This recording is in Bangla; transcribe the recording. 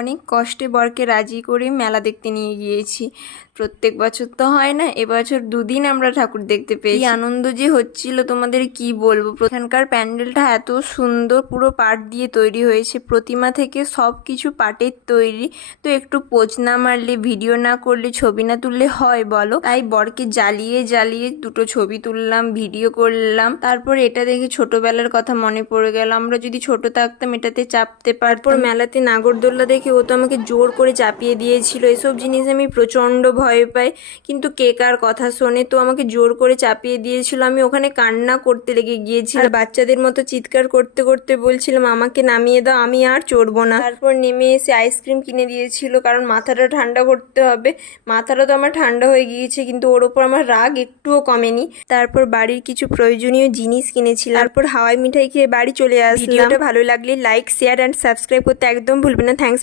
অনেক কষ্টে বরকে রাজি করে মেলা দেখতে নিয়ে গিয়েছি। প্রত্যেক বছর তো হয় না, এবছর দুদিন আমরা ঠাকুর দেখতে পেয়েছি। আনন্দ যে হচ্ছিল তোমাদের কি বলবো। এখানকার প্যান্ডেলটা এত সুন্দর, পুরো পাট দিয়ে তৈরি হয়েছে, প্রতিমা থেকে সব কিছু পাটের তৈরি। তো একটু পোজ না মারলে, ভিডিও না করলে, ছবি না তুললে হয় বলো? তাই বরকে জ্বালিয়ে জ্বালিয়ে দুটো ছবি তুললাম, ভিডিও করলাম। তারপর এটা দেখে ছোটবেলার কথা মনে পড়ে গেল, আমরা যদি ছোট থাকতাম এটাতে চাপতে পারতাম। মেলাতে নাগরদোল্লা দেখে ও তো আমাকে জোর করে চাপিয়ে দিয়েছিল। এসব জিনিস আমি প্রচণ্ড ভয় পাই, কিন্তু কে কার কথা শোনে? তো আমাকে জোর করে চাপিয়ে দিয়েছিল, আমি ওখানে কান্না করতে লেগে গিয়েছি আর বাচ্চাদের মতো চিৎকার করতে করতে বলছিলাম আমাকে নামিয়ে দাও, আমি আর চড়বো না। তারপর নেমে এসে আইসক্রিম কিনে দিয়েছিল, কারণ মাথাটা ঠান্ডা করতে হবে। মাথাটা তো আমার ঠান্ডা হয়ে গিয়েছে, কিন্তু ওর ওপর আমার রাগ একটুও কমেনি। তারপর বাড়ির কিছু প্রয়োজনীয় জিনিস কিনেছিলাম, তারপর হাওয়াই মিঠাই খেয়ে বাড়ি চলে আসলাম। ভিডিওটা ভালো লাগলে লাইক, শেয়ার অ্যান্ড সাবস্ক্রাইব করতে একদম ভুলবেন না। থ্যাংকস।